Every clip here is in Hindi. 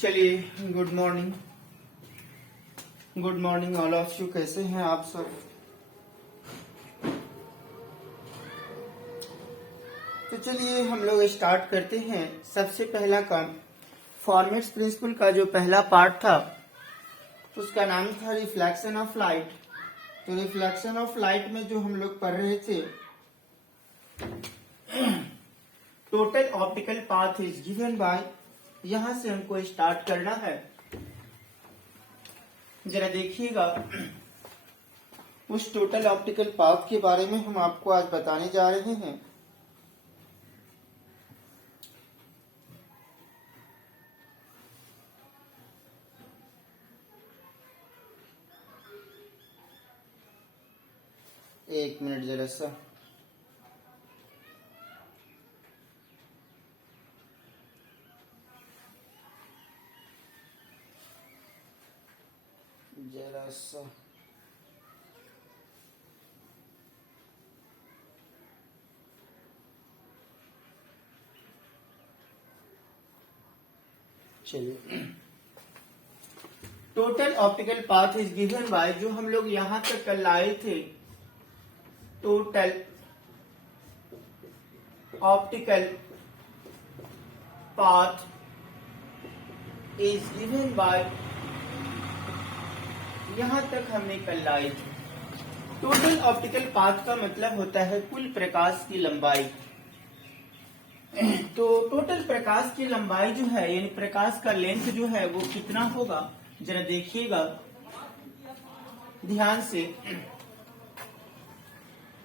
चलिए, good morning all of you. कैसे हैं आप सब? तो चलिए हम लोग स्टार्ट करते हैं। सबसे पहला काम, फॉर्मेट्स प्रिंसिपल का जो पहला पार्ट था उसका नाम था रिफ्लेक्शन ऑफ लाइट। तो रिफ्लेक्शन ऑफ लाइट में जो हम लोग पढ़ रहे थे, total optical path is given by, यहां से हमको स्टार्ट करना है। जरा देखिएगा, उस टोटल ऑप्टिकल पाथ के बारे में हम आपको आज बताने जा रहे हैं। एक मिनट जरा सा, चलिए। Total optical path is given by, जो हम लोग यहां तक कल लाए थे, total optical path is given by, यहां तक हमने कल लाए थे। टोटल ऑप्टिकल पाथ का मतलब होता है कुल प्रकाश की लंबाई। तो टोटल प्रकाश की लंबाई जो है, यानी प्रकाश का लेंथ जो है वो कितना होगा, जरा देखिएगा ध्यान से।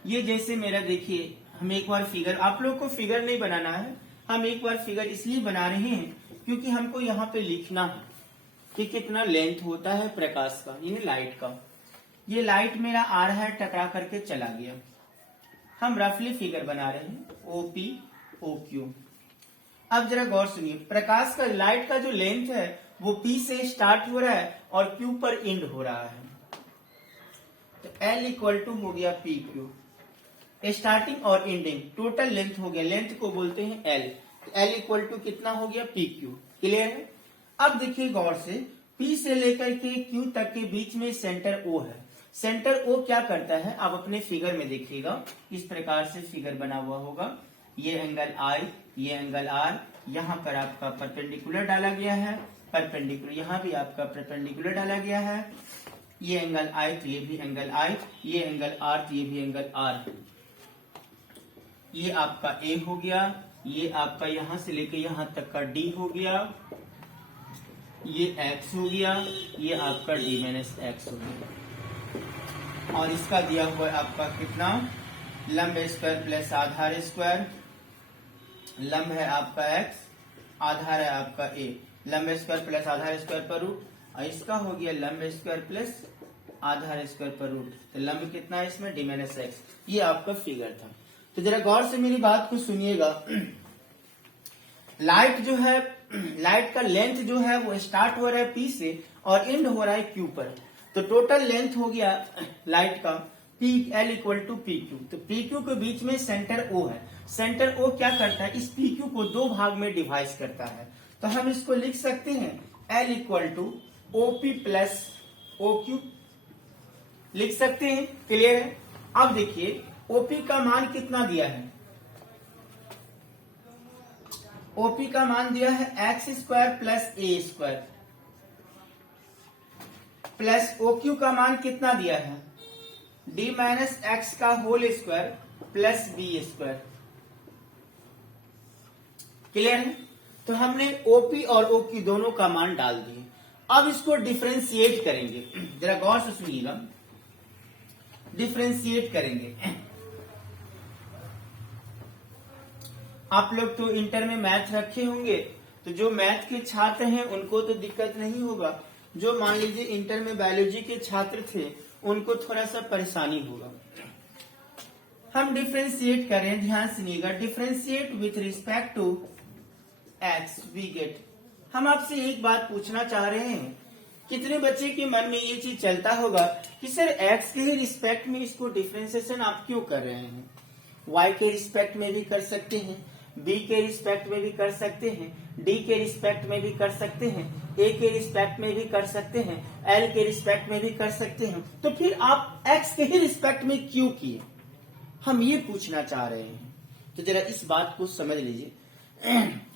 ये जैसे मेरा देखिए, हम एक बार फिगर, आप लोग को फिगर नहीं बनाना है, हम एक बार फिगर इसलिए बना रहे हैं क्योंकि हमको यहाँ पे लिखना है कि कितना लेंथ होता है प्रकाश का, यानी लाइट का। ये लाइट मेरा आ रहा है, टकरा करके चला गया। हम रफली फिगर बना रहे हैं, OP OQ। अब जरा गौर सुनिए, प्रकाश का, लाइट का जो लेंथ है वो P से स्टार्ट हो रहा है और Q पर एंड हो रहा है। तो L इक्वल टू हो गया PQ, स्टार्टिंग और एंडिंग, टोटल लेंथ हो गया, लेंथ को बोलते हैं L। L इक्वल टू कितना हो गया PQ। क्लियर है? अब देखिए गौर से, P से लेकर के Q तक के बीच में सेंटर O है। सेंटर O क्या करता है, आप अपने फिगर में देखिएगा, इस प्रकार से फिगर बना हुआ होगा। ये एंगल I, ये एंगल R, यहाँ पर आपका परपेंडिकुलर डाला गया है, परपेंडिकुलर, यहाँ भी आपका परपेंडिकुलर डाला गया है। ये एंगल I तो ये भी एंगल I, ये एंगल R तो ये भी एंगल R। ये आपका A हो गया, ये आपका यहाँ से लेके यहाँ तक का D हो गया, ये X हो गया, ये आपका D माइनस X हो गया। और इसका दिया हुआ है आपका कितना, लंब स्क्वायर प्लस आधार स्क्वायर। लंब है आपका X, आधार है आपका A। लंब स्क्वायर प्लस आधार स्क्वायर पर रूट, और इसका हो गया लंब स्क्वायर प्लस आधार स्क्वायर पर रूट। तो लंब कितना है इसमें, D माइनस X। ये आपका फिगर था। तो जरा गौर से मेरी बात को सुनिएगा। लाइट जो है, लाइट का लेंथ जो है वो स्टार्ट हो रहा है P से और एंड हो रहा है Q पर। तो टोटल लेंथ हो गया लाइट का L इक्वल टू PQ। तो PQ के बीच में सेंटर O है। सेंटर O क्या करता है, इस PQ को दो भाग में डिवाइड करता है। तो हम इसको लिख सकते हैं L equal to OP plus OQ, लिख सकते हैं। क्लियर है? अब देखिए, OP का मान कितना दिया है, OP का मान दिया है x square plus A square, plus OQ का मान कितना दिया है, D माइनस एक्स का whole square plus B square. Clear है? तो हमने OP और OQ दोनों का मान डाल दिए। अब इसको डिफरेंशिएट करेंगे, जरा गौर से सुनिएगा, डिफरेंशिएट करेंगे। आप लोग तो इंटर में मैथ रखे होंगे, तो जो मैथ के छात्र हैं उनको तो दिक्कत नहीं होगा। जो मान लीजिए इंटर में बायोलॉजी के छात्र थे, उनको थोड़ा सा परेशानी होगा। हम डिफरेंशिएट करें, ध्यान सुनिएगा, differentiate with respect to x we get. हम आपसे एक बात पूछना चाह रहे हैं, कितने बच्चे के मन में ये चीज चलता होगा कि सर x के ही रिस्पेक्ट में इसको डिफरेंशिएशन आप क्यों कर रहे हैं, y के रिस्पेक्ट में भी कर सकते हैं, बी के रिस्पेक्ट में भी कर सकते हैं, डी के रिस्पेक्ट में भी कर सकते हैं, ए के रिस्पेक्ट में भी कर सकते हैं, एल के रिस्पेक्ट में भी कर सकते हैं। तो फिर आप एक्स के ही रिस्पेक्ट में क्यों किए, हम ये पूछना चाह रहे हैं। तो जरा इस बात को समझ लीजिए।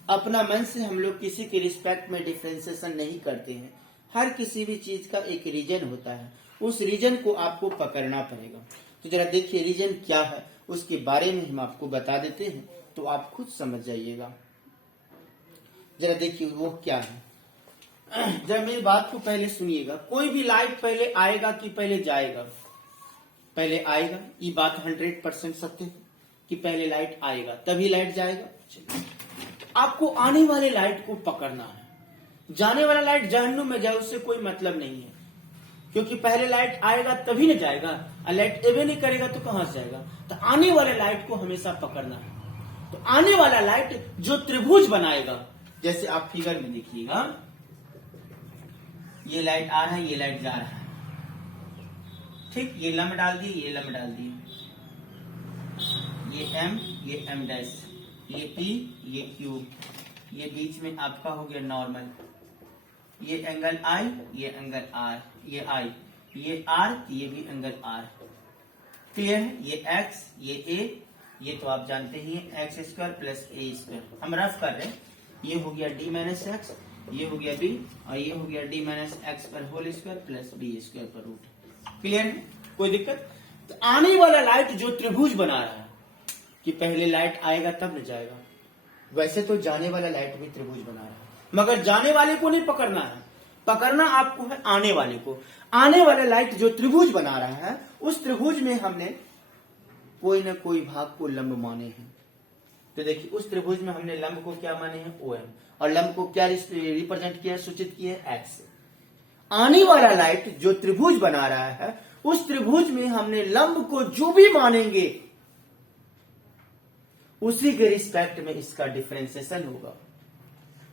अपना मन से हम लोग किसी के रिस्पेक्ट में डिफरेंशिएशन नहीं करते हैं। हर किसी भी चीज का एक रीजन होता है, उस रीजन को आपको पकड़ना पड़ेगा। तो जरा देखिए रीजन क्या है, उसके बारे में हम आपको बता देते हैं, तो आप खुद समझ जाइएगा। जरा देखिए वो क्या है। जरा मेरी बात को पहले सुनिएगा। कोई भी लाइट पहले आएगा कि पहले जाएगा? पहले आएगा। ये बात 100% सत्य है कि पहले लाइट आएगा तभी लाइट जाएगा। आपको आने वाले लाइट को पकड़ना है। जाने वाला लाइट जहन्नुम में जाए उससे कोई मतलब नहीं है, क्योंकि पहले लाइट आएगा तभी न जाएगा, और लाइट एवे नहीं करेगा तो कहां से जाएगा। तो आने वाले लाइट को हमेशा पकड़ना है। तो आने वाला लाइट जो त्रिभुज बनाएगा, जैसे आप फिगर में देखिएगा, ये लाइट आ रहा है, ये लाइट जा रहा है, ठीक, ये लंब डाल दिए, ये लंब डाल दिए, ये एम डैश, ये पी, ये क्यू, ये बीच में आपका हो गया नॉर्मल, ये एंगल आई, ये एंगल आर, ये आई, ये आर, ये भी एंगल आर। क्लियर है? ये एक्स, ये ए, ये तो आप जानते ही हैं, एक्स स्क्वायर प्लस ए स्क्वायर। हम रफ कर रहे हैं, ये हो गया डी माइनस एक्स, ये हो गया बी, और ये हो गया डी माइनस एक्स पर whole square plus B square पर रूट। क्लियर है? कोई दिक्कत? तो आने वाला लाइट जो त्रिभुज बना रहा है कि पहले लाइट आएगा तब न जाएगा, वैसे तो जाने वाला लाइट भी त्रिभुज बना रहा है, मगर जाने वाले को नहीं पकड़ना है, पकड़ना आपको है आने वाले को। आने वाला लाइट जो त्रिभुज बना रहा है, उस त्रिभुज में हमने कोई ना कोई भाग को लंब माने हैं। तो देखिए उस त्रिभुज में हमने लंब को क्या माने हैं? OM, और लंब को क्या रिप्रेजेंट किया है, सूचित किया है एक्स से। आने वाला लाइट जो त्रिभुज बना रहा है, उस त्रिभुज में हमने लंब को जो भी मानेंगे उसी के रिस्पेक्ट में इसका डिफरेंशिएशन होगा।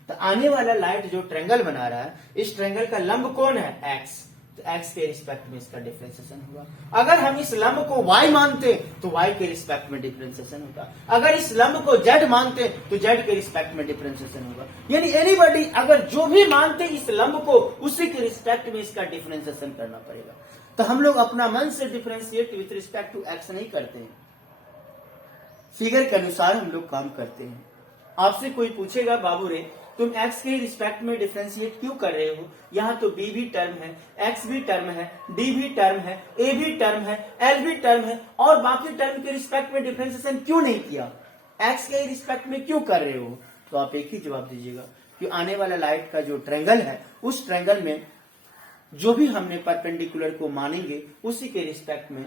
तो आने वाला लाइट जो ट्रायंगल बना रहा है, इस ट्रायंगल का लंब कौन है? एक्स। तो एक्स के रिस्पेक्ट में इसका डिफरेंशिएशन होगा। अगर हम इस लंब को वाई मानते तो वाई के रिस्पेक्ट में डिफरेंशिएशन होगा। अगर इस लंब को जेड मानते तो जेड के रिस्पेक्ट में डिफरेंशिएशन होगा। यानी एनीबॉडी अगर जो भी मानते इस लंब को, उसी के रिस्पेक्ट में इसका डिफरेंशिएशन करना पड़ेगा। तो हम लोग अपना मन से differentiate with respect to x नहीं करते हैं, फिगर के अनुसार हम लोग काम करते हैं। आपसे कोई पूछेगा बाबू रे तुम x के रिस्पेक्ट में डिफरेंशिएट क्यों कर रहे हो? यहाँ तो b भी टर्म है, x भी टर्म है, d भी टर्म है, a भी टर्म है, l भी टर्म है, और बाकी टर्म के रिस्पेक्ट में डिफरेंशिएशन क्यों नहीं किया? x के रिस्पेक्ट में क्यों कर रहे हो? तो आप एक ही जवाब दीजिएगा कि आने वाला लाइट का जो ट्रायंगल है, उस ट्रायंगल में जो भी हमने परपेंडिकुलर को मानेंगे उसी के रिस्पेक्ट में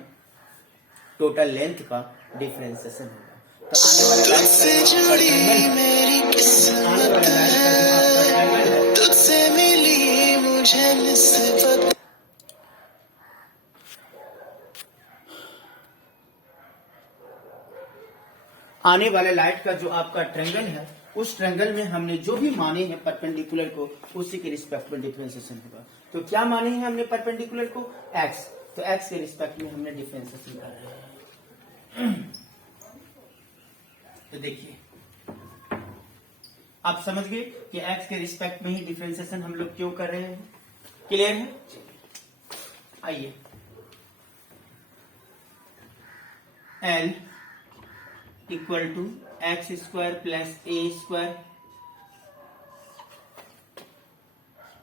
टोटल लेंथ का डिफरेंशिएशन होगा। तो आने वाला लाइट का जो आपका ट्रायंगल है, तुझसे मिली मुझे निस्बत। आने वाले लाइट का जो आपका ट्रायंगल है, उस ट्रायंगल में हमने जो भी माने हैं परपेंडिकुलर को, उसी के रिस्पेक्ट में डिफरेंशिएशन होगा। तो क्या माने हैं हमने परपेंडिकुलर को? x। तो x के रिस्पेक्ट में हमने डिफरेंशिएशन कर रहे हैं। तो देखिए आप समझ गए कि x के रिस्पेक्ट में ही डिफरेंशिएशन हम लोग क्यों कर रहे हैं। क्लियर है? आइए, L equal to x square plus A square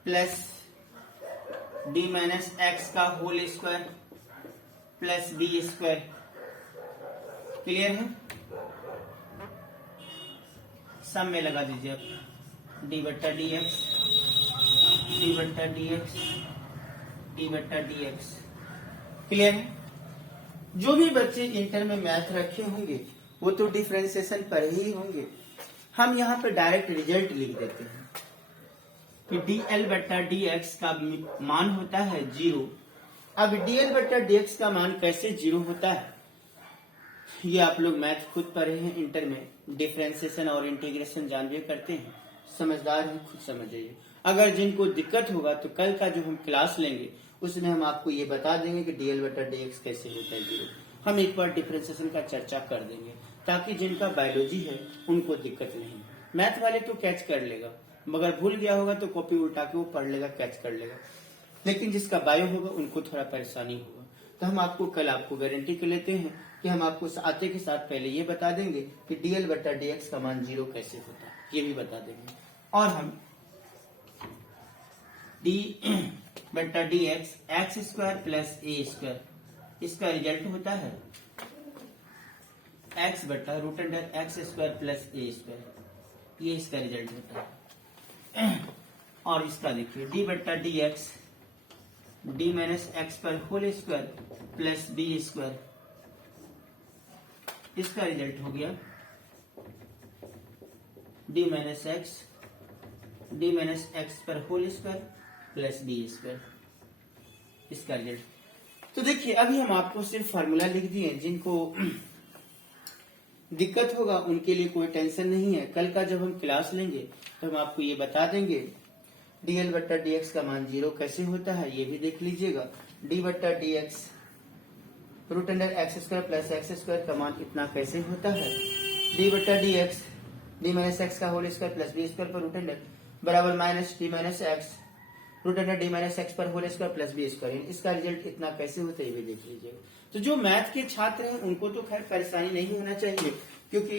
plus d minus x का whole square plus B square. Clear है? सब में लगा दीजिए आप, डी बट्टा डी एक्स, डी बट्टा डी एक्स, डी बट्टा डी एक्स। क्लियर है? जो भी बच्चे इंटर में मैथ रखे होंगे वो तो डिफरेंशिएशन पर ही होंगे। हम यहाँ पे डायरेक्ट रिजल्ट लिख देते हैं कि dl बट्टा dx का मान होता है 0। अब dl बट्टा dx का मान कैसे 0 होता है, ये आप लोग मैथ खुद पढ़े हैं इंटर में, डिफरेंशिएशन और इंटीग्रेशन जानबे करते हैं, समझदार हैं, खुद समझ जाइए। अगर जिनको दिक्कत होगा तो कल का जो हम क्लास लेंगे उसमें हम आपको ये बता देंगे कि dl बट्टा dx कैसे होता है 0। हम एक बार डिफरेंशिएशन का चर्चा कर देंगे ताकि जिनका बायोलॉजी है उनको दिक्कत नहीं। मैथ वाले तो कैच कर लेगा, मगर भूल गया होगा तो कॉपी उल्टा के वो पढ़ लेगा, कैच कर लेगा, लेकिन जिसका बायो होगा उनको थोड़ा परेशानी होगा। तो हम आपको कल आपको गारंटी कर लेते हैं कि हम आपको आते के साथ पहले ये बता देंगे कि dl बटा dx का मान 0 कैसे होता है, ये भी बता देंगे। और हम d बटा dx एक्स स्क्वायर प्लस ए स्क्वायर, इसका रिजल्ट होता है x बटा root under x square plus ए स्क्वायर, ये इसका रिजल्ट होता है। और इसका देखिए d बटा dx d माइनस एक्स पर whole square plus B square, इसका रिजल्ट हो गया d माइनस एक्स पर whole square plus B square, इसका रिजल्ट। तो देखिए अभी हम आपको सिर्फ फार्मूला लिख दिए, जिनको दिक्कत होगा उनके लिए कोई टेंशन नहीं है। कल का जब हम क्लास लेंगे तो हम आपको ये बता देंगे dl बट्टा dx का मान 0 कैसे होता है, ये भी देख लीजिएगा। d बट्टा dx root under x square plus x square का मान इतना कैसे होता है, d बट्टा dx d माइनस एक्स का whole square plus B square पर रूट अंडर बराबर minus d minus x root under d minus x पर whole square plus B square, इसका रिजल्ट इतना कैसे होता है ये भी देख लीजिएगा। तो जो मैथ के छात्र हैं उनको तो खैर परेशानी नहीं होना चाहिए, क्योंकि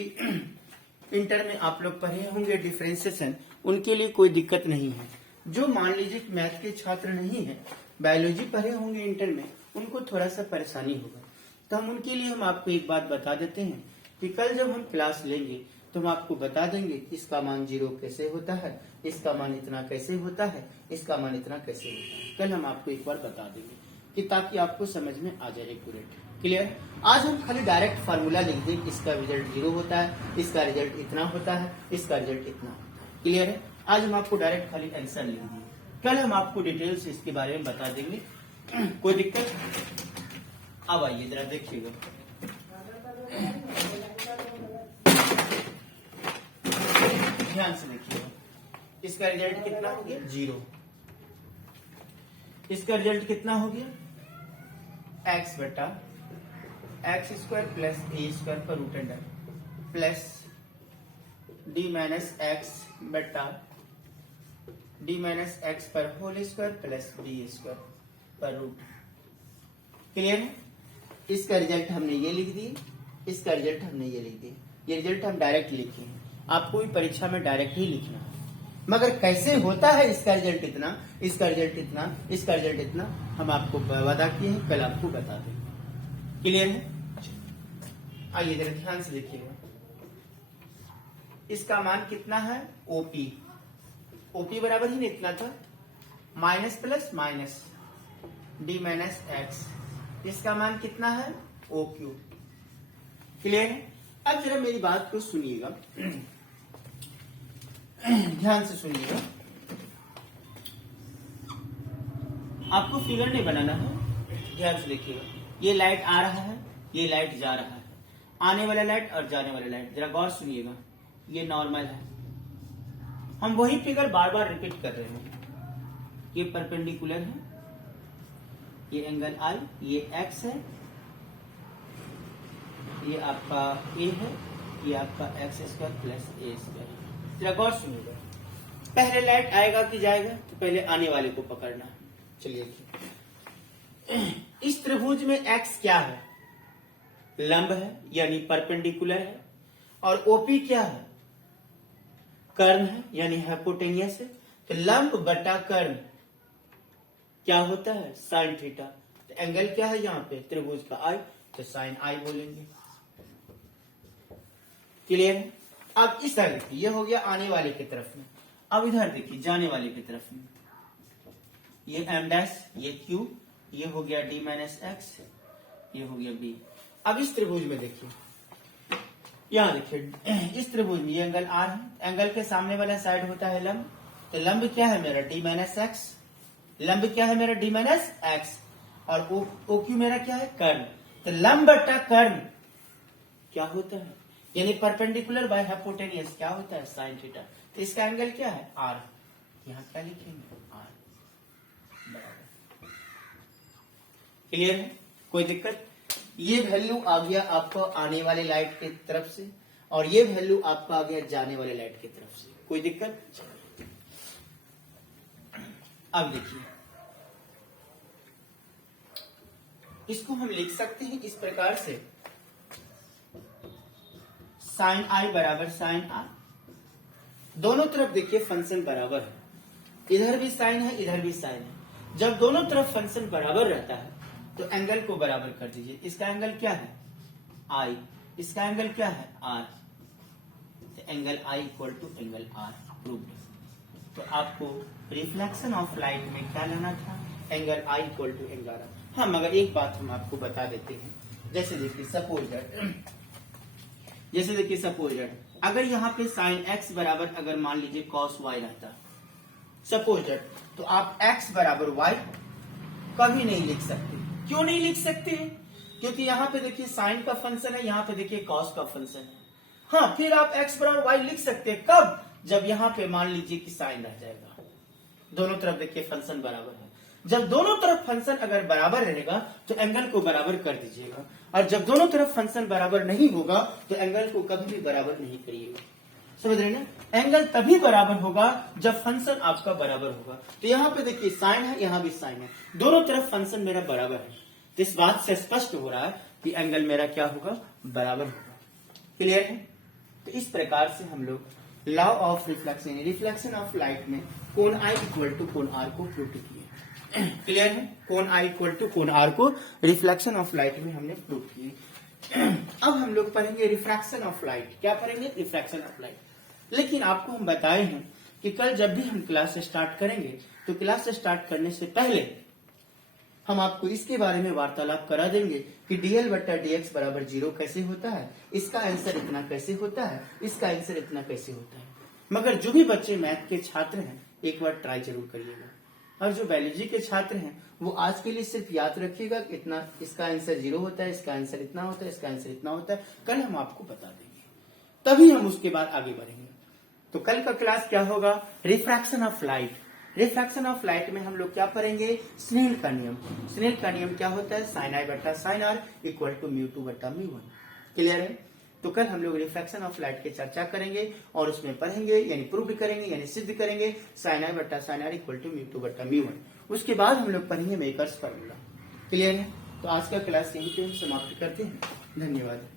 इंटर में आप लोग पढ़े होंगे डिफरेंशिएशन, उनके लिए कोई दिक्कत नहीं है। जो मान लीजिए मैथ के छात्र नहीं है, बायोलॉजी पढ़े होंगे इंटर में, उनको थोड़ा सा परेशानी होगा। तो हम उनके लिए हम आपको एक बात बता देते हैं कि कल जब हम क्लास लेंगे तो हम आपको बता देंगे इसका मान 0 कैसे होता है, इसका मान इतना कैसे होता है, इसका मान इतना कैसे होता है। कल हम आपको एक बार बता देंगे कि ताकि आपको समझ में आ जाए एक्यूरेट। क्लियर? आज हम खाली डायरेक्ट फार्मूला लिख दें, इसका रिजल्ट 0 होता है, इसका रिजल्ट इतना होता है, इसका रिजल्ट इतना होता है। क्लियर है? आज हम आपको डायरेक्ट खाली आंसर लिख देंगे, कल हम आपको डिटेल्स इसके बारे में बता देंगे। कोई दिक्कत? अब आइए जरा देखिएगा, ध्यान से देखिएगा। इसका रिजल्ट कितना हो गया? 0। इसका रिजल्ट कितना हो गया? x बटा एक्स स्क्वायर प्लस ए स्क्वायर पर root under plus d minus x बटा d माइनस एक्स पर whole square plus B square पर रूट। क्लियर है? इसका रिजल्ट हमने ये लिख दिए, इसका रिजल्ट हमने ये लिख दिए। ये रिजल्ट हम डायरेक्ट लिखे हैं, आपको भी परीक्षा में डायरेक्ट ही लिखना है, मगर कैसे होता है इसका रिजल्ट इतना, इसका रिजल्ट इतना, इसका रिजल्ट इतना, हम आपको वादा किए हैं, कल आपको बता देंगे। क्लियर है? आइए जरा ध्यान से देखिएगा। इसका मान कितना है? ओपी। ओपी बराबर ही इतना था, minus plus minus D minus x. इसका मान कितना है? O Q. क्लियर है? अब जरा मेरी बात को सुनिएगा, ध्यान से सुनिएगा। आपको फिगर नहीं बनाना है, ध्यान से देखिएगा। ये लाइट आ रहा है, ये लाइट जा रहा है, आने वाला लाइट और जाने वाला लाइट, जरा गौर सुनिएगा। ये नॉर्मल है, हम वही फिगर बार बार रिपीट कर रहे हैं। ये परपेंडिकुलर है, ये एंगल आई, ये एक्स है, ये आपका ए है, ये आपका एक्स स्क्वायर प्लस ए स्क्वायर। जरा गौर सुनिएगा, पहले लाइट आएगा कि जाएगा, तो पहले आने वाले को पकड़ना है। चलिए, इस त्रिभुज में एक्स क्या है? लंब है, यानी परपेंडिकुलर है, और ओपी क्या है? कर्ण है, यानी हाइपोटेनियस है। तो लंब बटा कर्ण क्या होता है? Sine theta. तो एंगल क्या है यहाँ पे? त्रिभुज का आई, तो साइन आई बोलेंगे। क्लियर है? अब इस तरह देखिए, ये हो गया आने वाले की तरफ में। अब इधर देखिए जाने वाले की तरफ में, ये एम डैश, ये क्यू, ये हो गया डी माइनस एक्स, ये हो गया बी। अब इस त्रिभुज में देखिए, यहाँ देखिए इस त्रिभुज में ये एंगल आर है, एंगल के सामने वाला साइड होता है लंब। तो लंब क्या है मेरा? D minus x. लंब क्या है मेरा? D minus x. और ओ क्यू मेरा क्या है? कर्ण। तो लंब बटा कर्ण क्या होता है? यानी परपेंडिकुलर बाय हाइपोटेनियस क्या होता है? Sine theta. तो इसका एंगल क्या है? आर। यहाँ क्या लिखेंगे? आर बराबर। क्लियर है? कोई दिक्कत? ये वैल्यू आ गया आपको आने वाले लाइट की तरफ से और ये वैल्यू आपका आ गया जाने वाले लाइट की तरफ से। कोई दिक्कत? अब देखिए, इसको हम लिख सकते हैं इस प्रकार से, साइन आई बराबर साइन आर। दोनों तरफ देखिए फंक्शन बराबर है, इधर भी साइन है इधर भी साइन है। जब दोनों तरफ फंक्शन बराबर रहता है तो एंगल को बराबर कर दीजिए। इसका एंगल क्या है? आई। इसका एंगल क्या है? R. Angle I equal to angle R proved. तो आपको रिफ्लेक्शन ऑफ लाइट में क्या लेना था? Angle I equal to angle R. हाँ, मगर एक बात हम आपको बता देते हैं। जैसे देखिए सपोज दैट अगर यहाँ पे साइन एक्स बराबर अगर मान लीजिए कॉस वाई रहता, सपोज दैट, तो आप एक्स बराबर वाई कभी नहीं लिख सकते। क्यों नहीं लिख सकते? क्योंकि यहाँ पे देखिए साइन का फंक्शन है, यहाँ पे देखिए कॉस का फंक्शन है। हाँ, फिर आप एक्स बराबर वाई लिख सकते हैं। कब? जब यहाँ पे मान लीजिए कि साइन रह जाएगा, दोनों तरफ देखिए फंक्शन बराबर है। जब दोनों तरफ फंक्शन अगर बराबर रहेगा तो एंगल को बराबर कर दीजिएगा, और जब दोनों तरफ फंक्शन बराबर नहीं होगा तो एंगल को कभी भी बराबर नहीं करिएगा। समझ रहे ना? एंगल तभी बराबर होगा जब फंक्शन आपका बराबर होगा। तो यहाँ पे देखिए साइन है, यहाँ भी साइन है, दोनों तरफ फंक्शन मेरा बराबर है। तो इस बात से स्पष्ट हो रहा है कि एंगल मेरा क्या होगा? बराबर होगा। क्लियर है? तो इस प्रकार से हम लोग law of reflection, reflection of light में कोण आई इक्वल टू कोण आर को प्रूव किया। क्लियर है? कोण आई इक्वल टू कोण आर को रिफ्लेक्शन ऑफ लाइट में हमने प्रूव किए। अब हम लोग पढ़ेंगे रिफ्रैक्शन ऑफ लाइट। क्या पढ़ेंगे? Refraction of light. लेकिन आपको हम बताए हैं कि कल जब भी हम क्लास स्टार्ट करेंगे तो क्लास स्टार्ट करने से पहले हम आपको इसके बारे में वार्तालाप करा देंगे कि डीएल बट्टा डीएक्स बराबर 0 कैसे होता है, इसका आंसर इतना कैसे होता है, इसका आंसर इतना कैसे होता है। मगर जो भी बच्चे मैथ के छात्र हैं एक बार ट्राई जरूर करिएगा, और जो बायोलॉजी के छात्र हैं वो आज के लिए सिर्फ याद रखिएगा इतना, इसका आंसर 0 होता है, इसका आंसर इतना होता है, इसका आंसर इतना होता है। कल हम आपको बता देंगे, तभी हम उसके बाद आगे बढ़ेंगे। तो कल का क्लास क्या होगा? Refraction of light. Refraction of light में हम लोग क्या पढ़ेंगे? स्नेल का नियम। स्नेल का नियम क्या होता है? साइन आई बट्टा sine R equal to mu two बट्टा म्यू वन। क्लियर है? तो कल हम लोग रिफ्रैक्शन ऑफ लाइट की चर्चा करेंगे और उसमें पढ़ेंगे यानी प्रूव करेंगे यानी सिद्ध करेंगे साइन आई बट्टा sine R equal to mu two बट्टा म्यू वन। उसके बाद हम लोग पढ़ेंगे मेकर्स फार्मूला। क्लियर है? तो आज का क्लास यहीं पे हम समाप्त करते हैं। धन्यवाद।